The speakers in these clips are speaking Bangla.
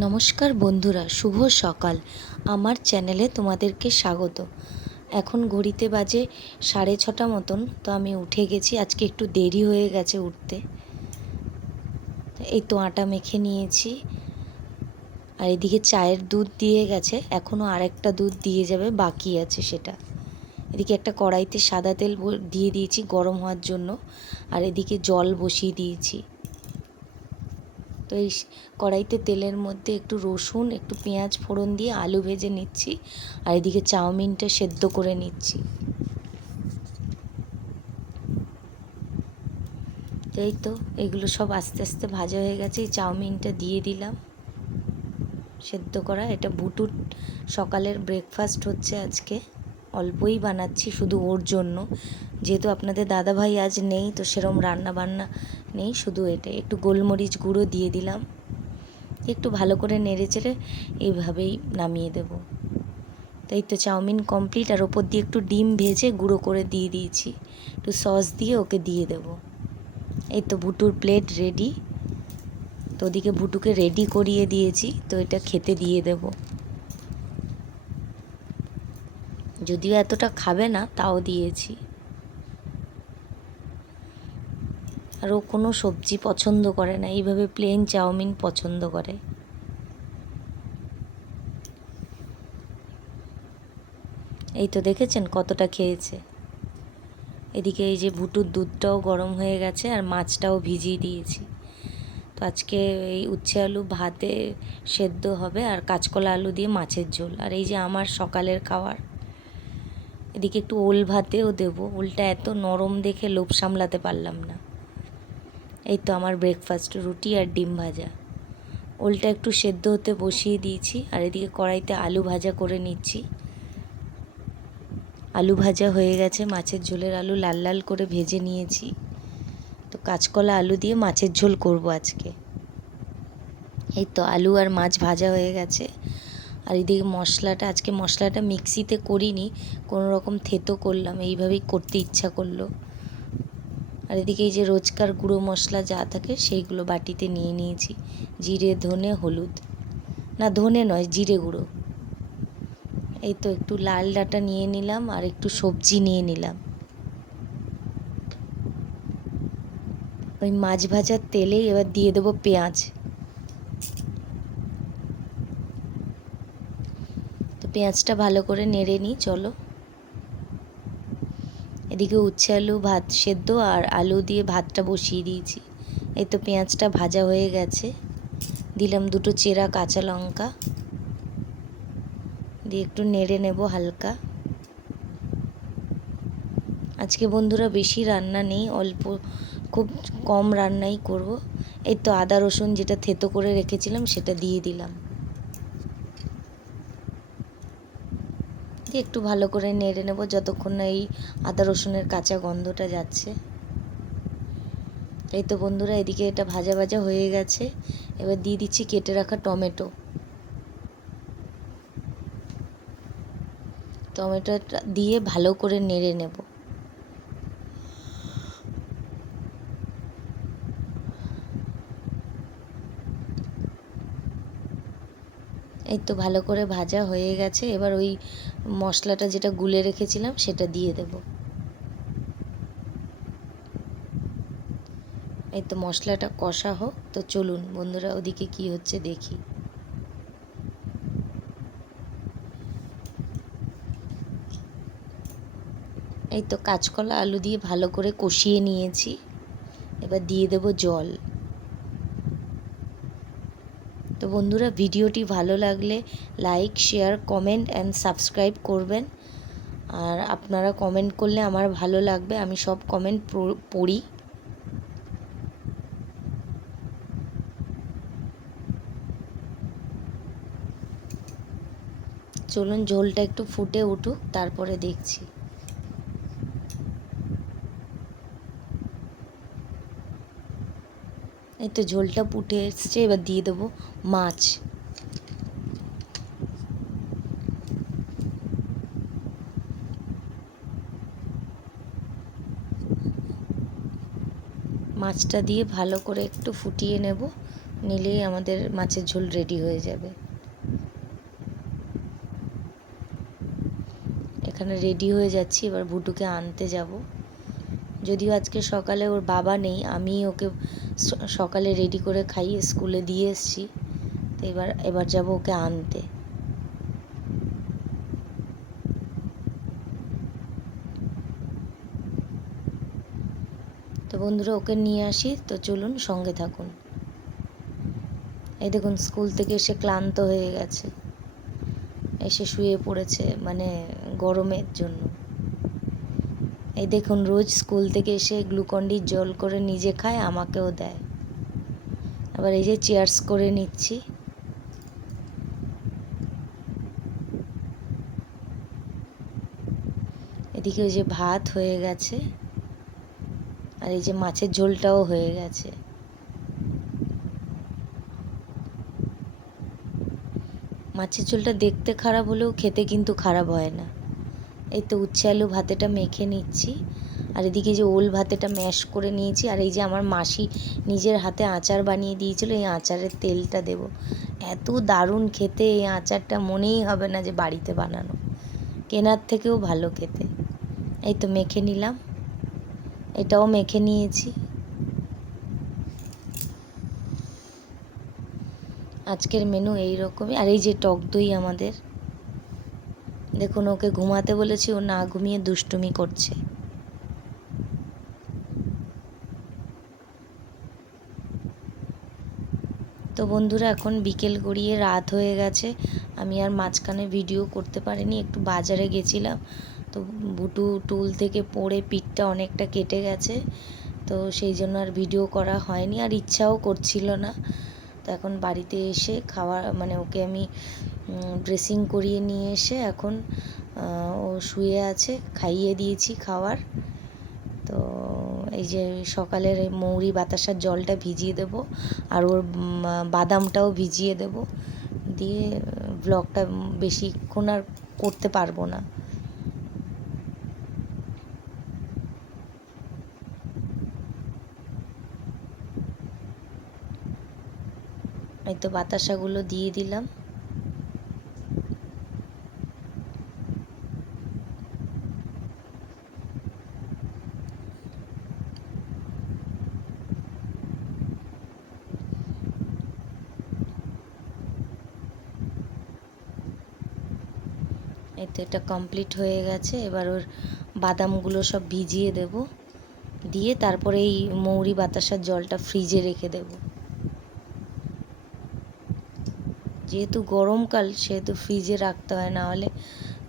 নমস্কার বন্ধুরা, শুভ সকাল। আমার চ্যানেলে তোমাদেরকে স্বাগত। এখন ঘড়িতে বাজে 6:30 মতন। তো আমি উঠে গেছি, আজকে একটু দেরি হয়ে গেছে উঠতে। এই তো আটা মেখে নিয়েছি, আর এদিকে চায়ের দুধ দিয়ে গেছে, এখনও আরেকটা দুধ দিয়ে যাবে, বাকি আছে সেটা। এদিকে একটা কড়াইতে সাদা তেল দিয়ে দিয়েছি গরম হওয়ার জন্য, আর এদিকে জল বসিয়ে দিয়েছি। তো এই কড়াইতে তেলের মধ্যে একটু রসুন, একটু পেঁয়াজ ফোড়ন দিয়ে আলু ভেজে নিচ্ছি, আর এদিকে চাউমিনটা সেদ্ধ করে নিচ্ছি। তো এই তো এগুলো সব আস্তে আস্তে ভাজা হয়ে গেছে। এই চাউমিনটা দিয়ে দিলাম সেদ্ধ করা। এটা বুটুর সকালের ব্রেকফাস্ট হচ্ছে আজকে। অল্পই বানাচ্ছি শুধু ওর জন্য, যেহেতু আপনাদের দাদাভাই আজ নেই, তো সেরম রান্না বান্না নেই, শুধু এটা একটু গোলমরিচ গুঁড়ো দিয়ে দিলাম। একটু ভালো করে নেড়ে চেড়ে এইভাবেই নামিয়ে দেব। তাই তো চাউমিন কমপ্লিট, আর ওপর দিয়ে একটু ডিম ভেজে গুঁড়ো করে দিয়ে দিয়েছি, একটু সস দিয়ে ওকে দিয়ে দেব। এই তো ভুটুর প্লেট রেডি। তো ওদিকে ভুটুকে রেডি করিয়ে দিয়েছি, তো এটা খেতে দিয়ে দেব। যদিও এতটা খাবে না, তাও দিয়েছি। আর ও কোনো সবজি পছন্দ করে না, এইভাবে প্লেন চাউমিন পছন্দ করে। এই তো দেখেছেন কতটা খেয়েছে। এদিকে এই যে ভুটুর দুধটাও গরম হয়ে গেছে, আর মাছটাও ভিজিয়ে দিয়েছি। তো আজকে এই উচ্ছে আলু ভাতে সেদ্ধ হবে, আর কাঁচকলা আলু দিয়ে মাছের ঝোল। আর এই যে আমার সকালের খাবার। এদিকে একটু ওল ভাতেও দেবো, ওলটা এত নরম দেখে লোভ সামলাতে পারলাম না। এই তো আমার ব্রেকফাস্ট, রুটি আর ডিম ভাজা। ওলটা একটু সেদ্ধ হতে বসিয়ে দিয়েছি, আর এদিকে কড়াইতে আলু ভাজা করে নিচ্ছি। আলু ভাজা হয়ে গেছে, মাছের ঝোলের আলু লাল লাল করে ভেজে নিয়েছি। তো কাঁচকলা আলু দিয়ে মাছের ঝোল করব আজকে। এই তো আলু আর মাছ ভাজা হয়ে গেছে। আর এদিকে মশলাটা, আজকে মশলাটা মিক্সিতে করিনি, কোনো রকম থেতো করলাম, এইভাবেই করতে ইচ্ছা করলো। আর এদিকে এই যে রোজকার গুঁড়ো মশলা যা থাকে সেইগুলো বাটিতে নিয়ে নিয়েছি। জিরে, ধনে, হলুদ, না ধনে নয়, জিরে গুঁড়ো। এই তো একটু লাল ডাঁটা নিয়ে নিলাম, আর একটু সবজি নিয়ে নিলাম। ওই মাছ ভাজার তেলেই এবার দিয়ে দেবো পেঁয়াজ। তো পেঁয়াজটা ভালো করে নেড়ে নিই, চলো। এদিকে উচ্ছে আলু ভাত সেদ্ধ আর আলু দিয়ে ভাতটা বসিয়ে দিয়েছি। এই তো পেঁয়াজটা ভাজা হয়ে গেছে, দিলাম দুটো চেরা কাঁচা লঙ্কা দিয়ে একটু নেড়ে নেব হালকা। আজকে বন্ধুরা বেশি রান্না নেই, অল্প খুব কম রান্নাই করব। এই তো আদা রসুন যেটা থেতো করে রেখেছিলাম সেটা দিয়ে দিলাম, দিয়ে একটু ভালো করে নেড়ে নেব যতক্ষণ না এই আদা রসুনের কাঁচা গন্ধটা যাচ্ছে। এই তো বন্ধুরা এদিকে এটা ভাজা ভাজা হয়ে গেছে, এবার দিয়ে দিচ্ছি কেটে রাখা টমেটো। টমেটোটা দিয়ে ভালো করে নেড়ে নেব। এই তো ভালো করে ভাজা হয়ে গেছে, এবার ওই মশলাটা যেটা গুলে রেখেছিলাম সেটা দিয়ে দেব। এই তো মশলাটা কষা হোক, তো চলুন বন্ধুরা ওদিকে কি হচ্ছে দেখি। এই তো কাঁচকলা আলু দিয়ে ভালো করে কষিয়ে নিয়েছি, এবার দিয়ে দেব জল। তো বন্ধুরা ভিডিওটি ভালো লাগলে like, share, comment and subscribe করবেন। আর আপনারা কমেন্ট করলে আমার ভালো লাগবে, আমি সব কমেন্ট পড়ি। চলুন ঝোলটা একটু ফুটে উঠুক, তারপরে দেখছি। এই তো ঝোলটা ফুটে এসছে, এবার দিয়ে দেবো মাছ। মাছটা দিয়ে ভালো করে একটু ফুটিয়ে নেব, নিলেই আমাদের মাছের ঝোল রেডি হয়ে যাবে। এখানে রেডি হয়ে যাচ্ছি, এবার ভুটুকে আনতে যাব। যদিও আজকে সকালে ওর বাবা নেই, আমি ওকে সকালে রেডি করে খাইয়ে স্কুলে দিয়ে এসেছি, তো এবার যাব ওকে আনতে। তো বন্ধুরা ওকে নিয়ে আসি, তো চলুন সঙ্গে থাকুন। এই দেখুন স্কুল থেকে এসে ক্লান্ত হয়ে গেছে, এসে শুয়ে পড়েছে, মানে গরমের জন্য। এই দেখুন রোজ স্কুল থেকে এসে গ্লুকন-ডির জল করে নিজে খায়, আমাকেও দেয়। আবার এই যে চেয়ার্স করে নিচ্ছি। এদিকে ওই যে ভাত হয়ে গেছে, আর এই যে মাছের ঝোলটাও হয়ে গেছে। মাছের ঝোলটা দেখতে খারাপ হলেও খেতে কিন্তু খারাপ হয় না। এই তো উচ্ছে আলু ভাতেটা মেখে নিচ্ছি, আর এদিকে যে ওল ভাতেটা ম্যাশ করে নিয়েছি, আর এই যে আমার মাসি নিজের হাতে আচার বানিয়ে দিয়েছিল, এই আচারের তেলটা দেব। এত দারুণ খেতে এই আচারটা, মনেই হবে না যে বাড়িতে বানানো, কেনার থেকেও ভালো খেতে। এই তো মেখে নিলাম, এটাও মেখে নিয়েছি। আজকের মেনু এই রকমই। আর এই যে টক দই আমাদের, দেখুন ওকে ঘুমাতে বলেছি, ও না ঘুমিয়ে দুষ্টুমি করছে। তো বন্ধুরা এখন বিকেল গড়িয়ে রাত হয়ে গেছে, আমি আর মাঝখানে ভিডিও করতে পারিনি, একটু বাজারে গেছিলাম। তো বুটু টুল থেকে পড়ে পিঠটা অনেকটা কেটে গেছে, তো সেই জন্য আর ভিডিও করা হয়নি, আর ইচ্ছাও করছিল না। তো এখন বাড়িতে এসে মানে ওকে আমি ড্রেসিং করিয়ে নিয়ে এসে এখন ও শুয়ে আছে, খাইয়ে দিয়েছি খাবার। তো এই যে সকালের এই মৌরি বাতাসার জলটা ভিজিয়ে দেব, আর ওর বাদামটাও ভিজিয়ে দেব, দিয়ে ব্লগটা বেশিক্ষণ আর করতে পারবো না। এই তো বাতাসাগুলো দিয়ে দিলাম। এই তো এটা কমপ্লিট হয়ে গেছে, এবার ওর বাদামগুলো সব ভিজিয়ে দেব, দিয়ে তারপরে এই মৌরি বাতাসার জলটা ফ্রিজে রেখে দেব। যেহেতু গরমকাল সেহেতু ফ্রিজে রাখতে হয়, না হলে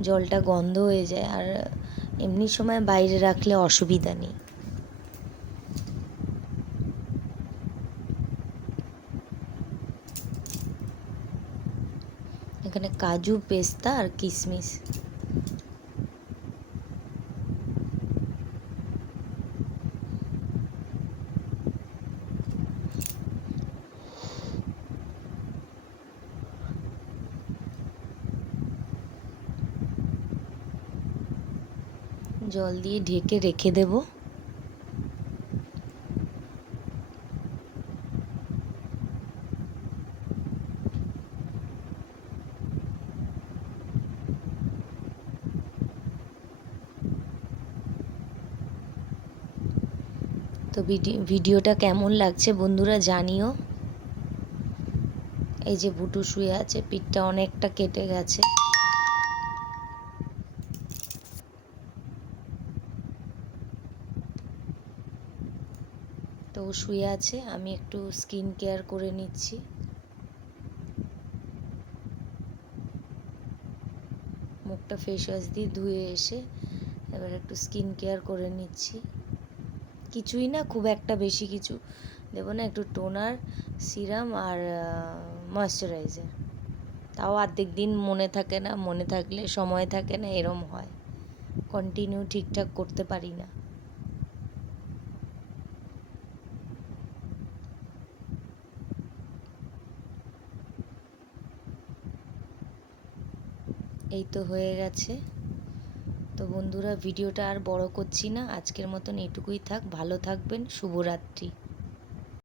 জলটা গন্ধ হয়ে যায়, আর এমনি সময় বাইরে রাখলে অসুবিধা নেই। এখানে কাজু, পেস্তা আর কিশমিশ। জল দিয়ে ঢেকে রেখে দেব। তো ভিডিওটা কেমন লাগছে বন্ধুরা জানিও। এই যে বুটু শুয়ে আছে, পিঠটা অনেকটা কেটে গেছে। তো ও শুয়ে আছে, আমি একটু স্কিন কেয়ার করে নিচ্ছি। মুখটা ফেস ওয়াশ দিয়ে ধুয়ে এসে এবার একটু স্কিন কেয়ার করে নিচ্ছি। কিছুই না, খুব একটা বেশি কিছু দেবো না, একটু টোনার, সিরাম আর ময়শ্চারাইজার। তাও অর্ধেক দিন মনে থাকে না, মনে থাকলে সময় থাকে না, এরম হয়, কন্টিনিউ ঠিকঠাক করতে পারি না। এই তো হয়ে গেছে। তো বন্ধুরা ভিডিওটা আর বড় করছি না, আজকের মতন এটুকুই থাক। ভালো থাকবেন, শুভরাত্রি।